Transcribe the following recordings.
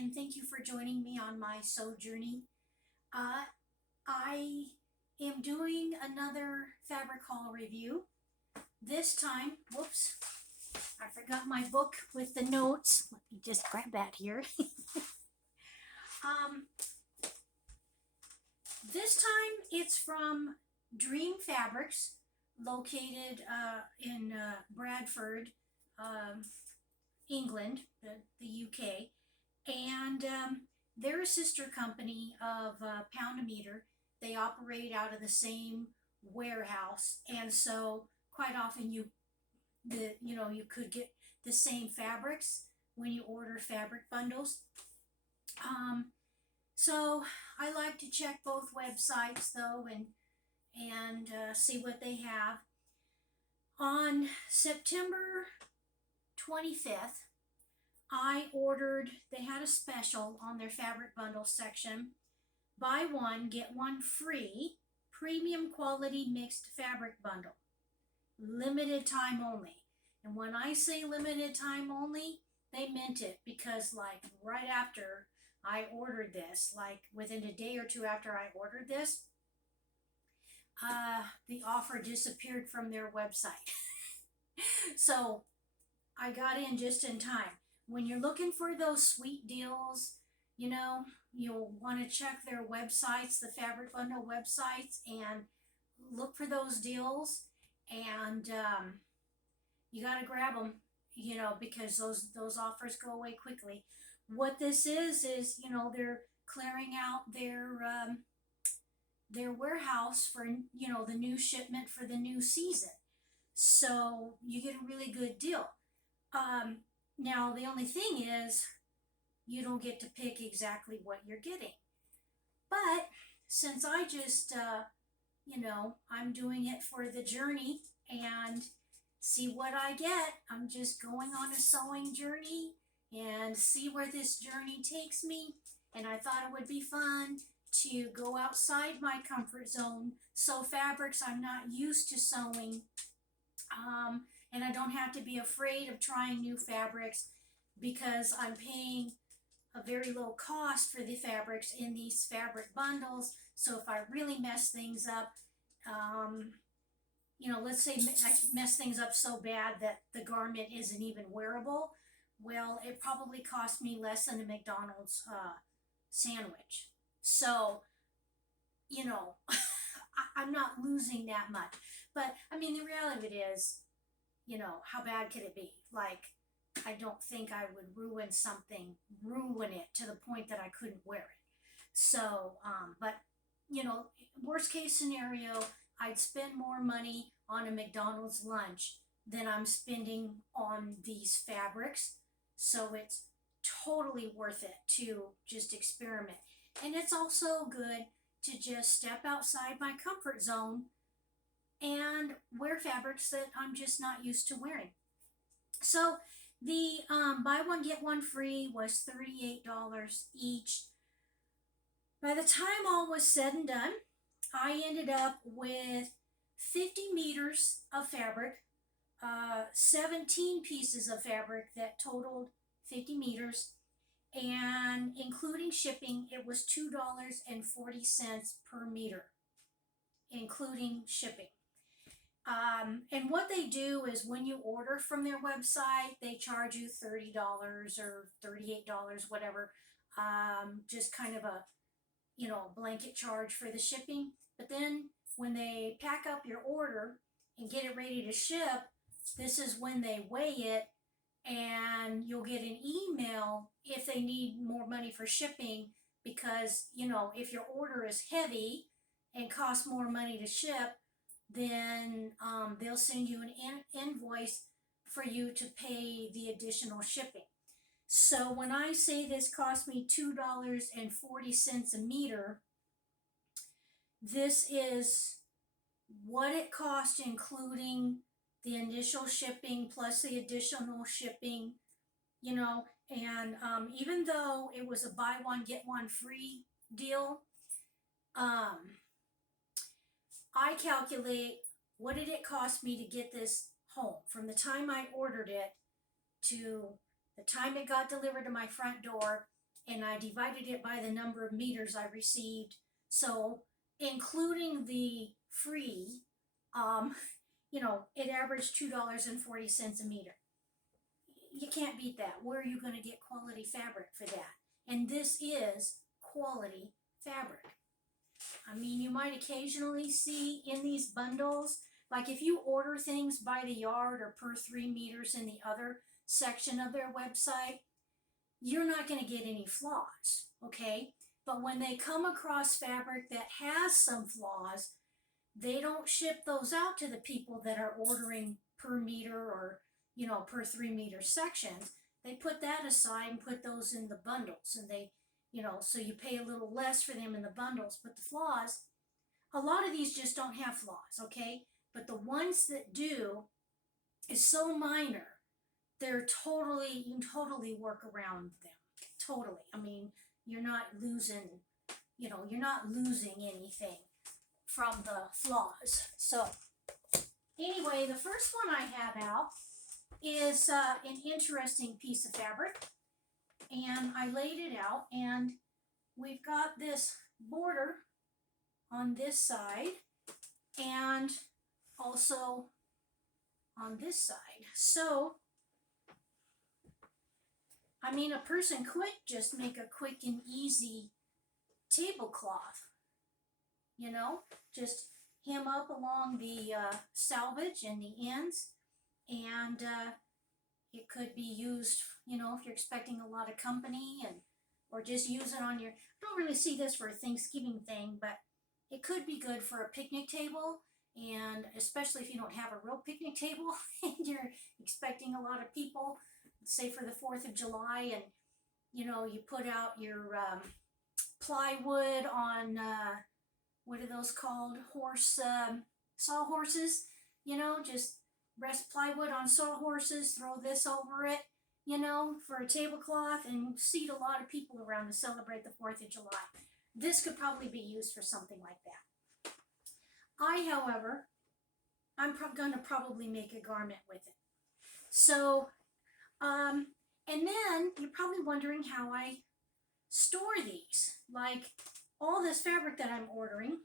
and thank you for joining me on my sew journey. I am doing another fabric haul review. This time, whoops, I forgot my book with the notes. Let me just grab that here. um, this time it's from Dream Fabrics, located in Bradford, um, England, the UK, and they're a sister company of Pound a Meter. They operate out of the same warehouse, and so quite often you could get the same fabrics when you order fabric bundles. Um, so I like to check both websites though, and see what they have. On September 25th, I ordered, they had a special on their fabric bundle section. Buy one, get one free, premium quality mixed fabric bundle. Limited time only. And when I say limited time only, they meant it, because like right after I ordered this, like within a day or two after I ordered this, the offer disappeared from their website. So I got in just in time. When you're looking for those sweet deals, you'll want to check their websites, the Fabric Bundle websites, and look for those deals. And you got to grab them, because those offers go away quickly. What this is they're clearing out their warehouse for the new shipment for the new season. So you get a really good deal. Now, the only thing is, you don't get to pick exactly what you're getting. But since I just, I'm doing it for the journey and see what I get, I'm just going on a sewing journey and see where this journey takes me. And I thought it would be fun to go outside my comfort zone, sew fabrics I'm not used to sewing. And I don't have to be afraid of trying new fabrics, because I'm paying a very low cost for the fabrics in these fabric bundles. So if I really mess things up, let's say I mess things up so bad that the garment isn't even wearable, well, it probably cost me less than a McDonald's sandwich. So, I'm not losing that much. But I mean, the reality of it is, how bad could it be? Like, I don't think I would ruin it to the point that I couldn't wear it. So, but, worst case scenario, I'd spend more money on a McDonald's lunch than I'm spending on these fabrics. So it's totally worth it to just experiment. And it's also good to just step outside my comfort zone and wear fabrics that I'm just not used to wearing. So the buy one get one free was $38 each. By the time all was said and done, I ended up with 50 meters of fabric, 17 pieces of fabric that totaled 50 meters, and including shipping, it was $2.40 per meter, including shipping. And what they do is, when you order from their website, they charge you $30 or $38, whatever, just kind of a blanket charge for the shipping. But then when they pack up your order and get it ready to ship, this is when they weigh it, and you'll get an email if they need more money for shipping, because if your order is heavy and costs more money to ship, then they'll send you an invoice for you to pay the additional shipping. So when I say this cost me $2.40 a meter, this is what it cost, including the initial shipping plus the additional shipping, and even though it was a buy one get one free deal, I calculate, what did it cost me to get this home from the time I ordered it to the time it got delivered to my front door. and I divided it by the number of meters I received. So including the free, um, it averaged $2.40 a meter. You can't beat that. Where are you going to get quality fabric for that? And this is quality fabric. I mean, you might occasionally see in these bundles, like if you order things by the yard or per 3 meters in the other section of their website, you're not going to get any flaws, okay? But when they come across fabric that has some flaws, they don't ship those out to the people that are ordering per meter or, per 3 meter sections. They put that aside and put those in the bundles, and they, so you pay a little less for them in the bundles. But the flaws, a lot of these just don't have flaws, okay? But the ones that do is so minor, you can totally work around them. Totally. I mean, you're not losing anything from the flaws. So anyway, the first one I have out is an interesting piece of fabric, and I laid it out, and we've got this border on this side and also on this side. So I mean, a person could just make a quick and easy tablecloth, just hem up along the selvage and the ends, and it could be used, if you're expecting a lot of company, or just use it on your, I don't really see this for a Thanksgiving thing, but it could be good for a picnic table, and especially if you don't have a real picnic table and you're expecting a lot of people, say for the 4th of July, and you put out your plywood on, what are those called? Sawhorses, just rest plywood on sawhorses, throw this over it, for a tablecloth, and seat a lot of people around to celebrate the 4th of July. This could probably be used for something like that. However, I'm going to probably make a garment with it. So, and then you're probably wondering how I store these. Like, all this fabric that I'm ordering,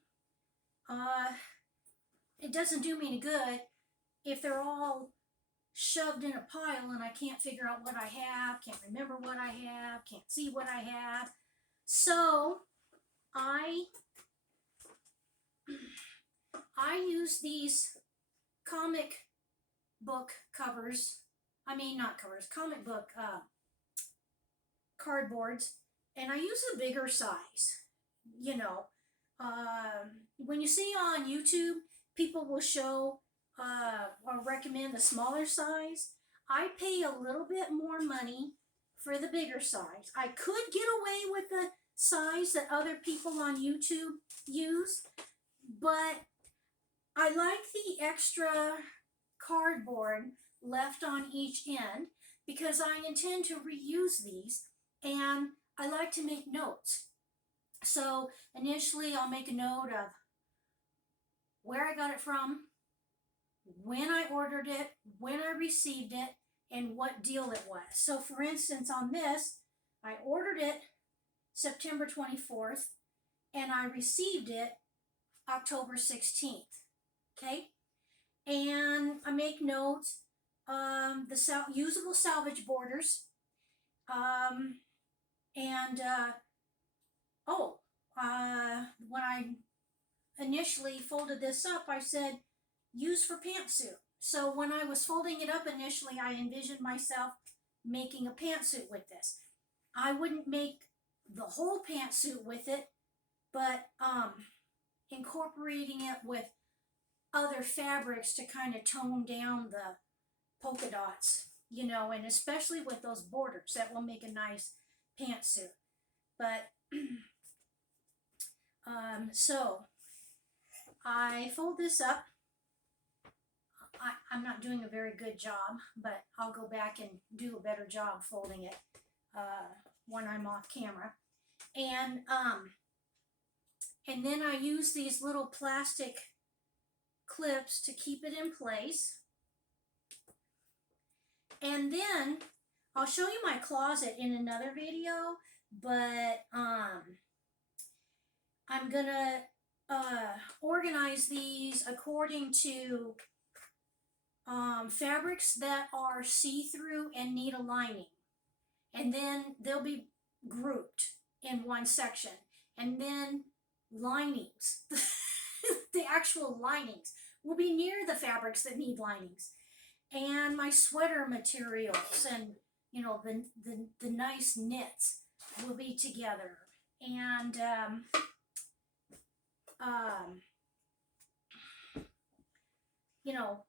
it doesn't do me any good if they're all shoved in a pile and I can't figure out what I have, can't remember what I have, can't see what I have. So I use these comic book covers, comic book cardboards, and I use a bigger size. When you see on YouTube, people will show or recommend the smaller size. I pay a little bit more money for the bigger size. I could get away with the size that other people on YouTube use, but I like the extra cardboard left on each end because I intend to reuse these, and I like to make notes. So initially I'll make a note of where I got it from, when I ordered it, when I received it, and what deal it was. So for instance, on this, I ordered it September 24th, and I received it October 16th, okay? And I make notes, the usable salvage borders, when I initially folded this up, I said, use for pantsuit. So when I was folding it up initially, I envisioned myself making a pantsuit with this. I wouldn't make the whole pantsuit with it, but incorporating it with other fabrics to kind of tone down the polka dots, and especially with those borders, that will make a nice pantsuit. But so I fold this up. I'm not doing a very good job, but I'll go back and do a better job folding it when I'm off camera. And then I use these little plastic clips to keep it in place. And then I'll show you my closet in another video, but I'm gonna organize these according to fabrics that are see-through and need a lining, and then they'll be grouped in one section, and then linings, the actual linings will be near the fabrics that need linings, and my sweater materials and the nice knits will be together, and um, you know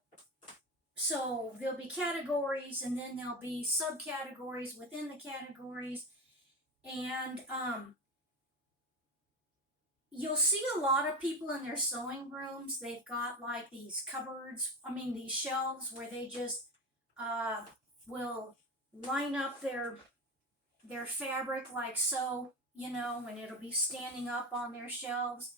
so there'll be categories, and then there'll be subcategories within the categories, and you'll see a lot of people in their sewing rooms. They've got like these cupboards, these shelves where they just uh, will line up their fabric like so, and it'll be standing up on their shelves.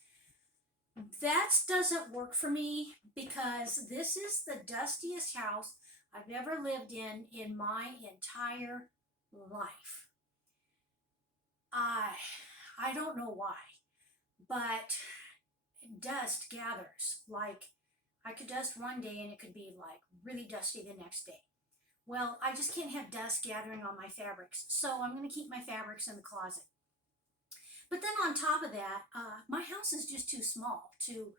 That doesn't work for me because this is the dustiest house I've ever lived in my entire life. I don't know why, but dust gathers. Like, I could dust one day and it could be like really dusty the next day. Well, I just can't have dust gathering on my fabrics, so I'm going to keep my fabrics in the closet. But then on top of that, my house is just too small to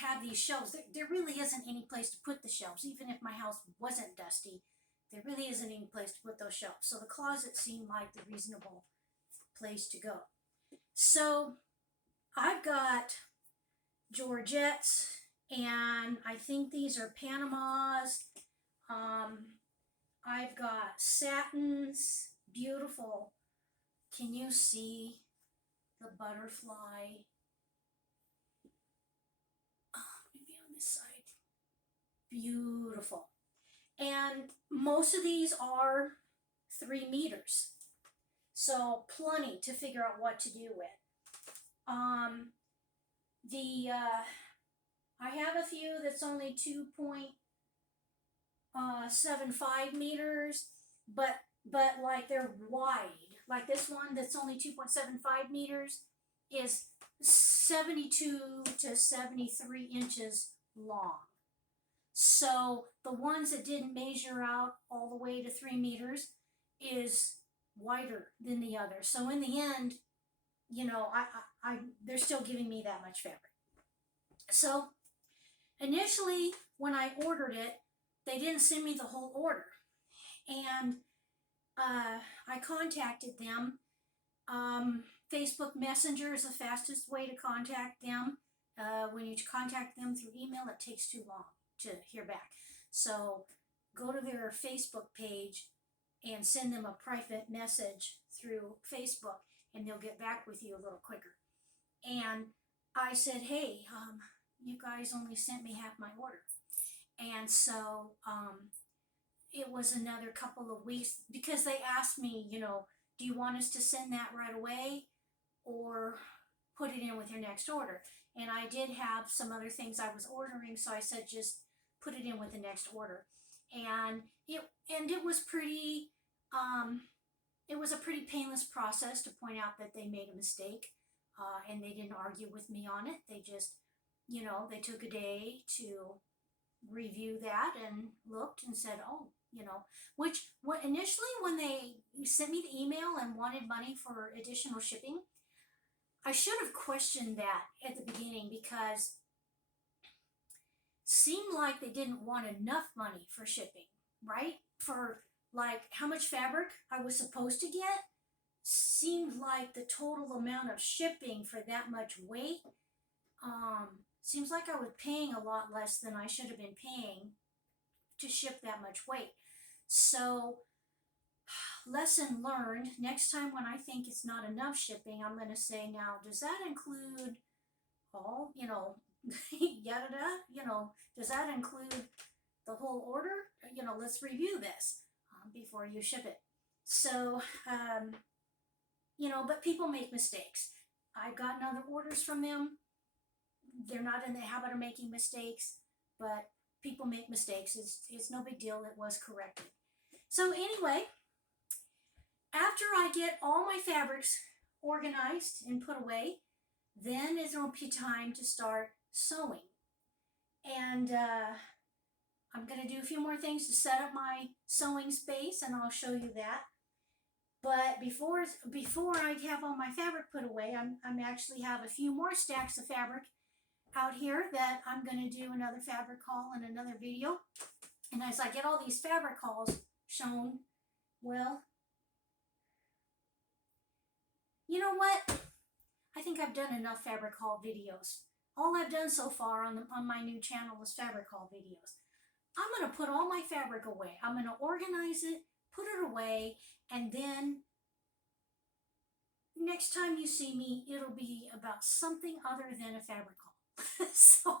have these shelves. There really isn't any place to put the shelves. Even if my house wasn't dusty, there really isn't any place to put those shelves. So the closet seemed like the reasonable place to go. So I've got Georgettes, and I think these are Panamas. I've got satins, beautiful. Can you see the butterfly? Maybe on this side. Beautiful. And most of these are 3 meters. So plenty to figure out what to do with. I have a few that's only 2.75 meters, but like they're wide. Like this one that's only 2.75 meters is 72 to 73 inches long. So the ones that didn't measure out all the way to 3 meters is wider than the other. So in the end, they're still giving me that much fabric. So initially, when I ordered it, they didn't send me the whole order, and I contacted them. Facebook Messenger is the fastest way to contact them. When you contact them through email, it takes too long to hear back. So go to their Facebook page and send them a private message through Facebook, and they'll get back with you a little quicker. And I said, hey, you guys only sent me half my order. And so it was another couple of weeks, because they asked me, do you want us to send that right away or put it in with your next order? And I did have some other things I was ordering, so I said just put it in with the next order. And it was pretty it was a pretty painless process to point out that they made a mistake, and they didn't argue with me on it. They just, they took a day to review that and looked and said, oh, what initially when they sent me the email and wanted money for additional shipping, I should have questioned that at the beginning, because seemed like they didn't want enough money for shipping, right? For like how much fabric I was supposed to get seemed like the total amount of shipping for that much weight seems like I was paying a lot less than I should have been paying to ship that much weight. So lesson learned, next time when I think it's not enough shipping, I'm going to say, now, does that include all, yada, does that include the whole order? Let's review this before you ship it. So, but people make mistakes. I've gotten other orders from them. They're not in the habit of making mistakes, but people make mistakes. It's no big deal. It was corrected. So anyway, after I get all my fabrics organized and put away, then it'll be time to start sewing. And I'm going to do a few more things to set up my sewing space, and I'll show you that. But before I have all my fabric put away, I'm actually have a few more stacks of fabric out here that I'm going to do another fabric haul in another video. And as I get all these fabric hauls shown, well, you know what? I think I've done enough fabric haul videos. All I've done so far on my new channel is fabric haul videos. I'm going to put all my fabric away. I'm going to organize it, put it away, and then next time you see me, it'll be about something other than a fabric haul. So,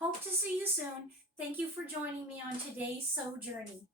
hope to see you soon. Thank you for joining me on today's sew journey.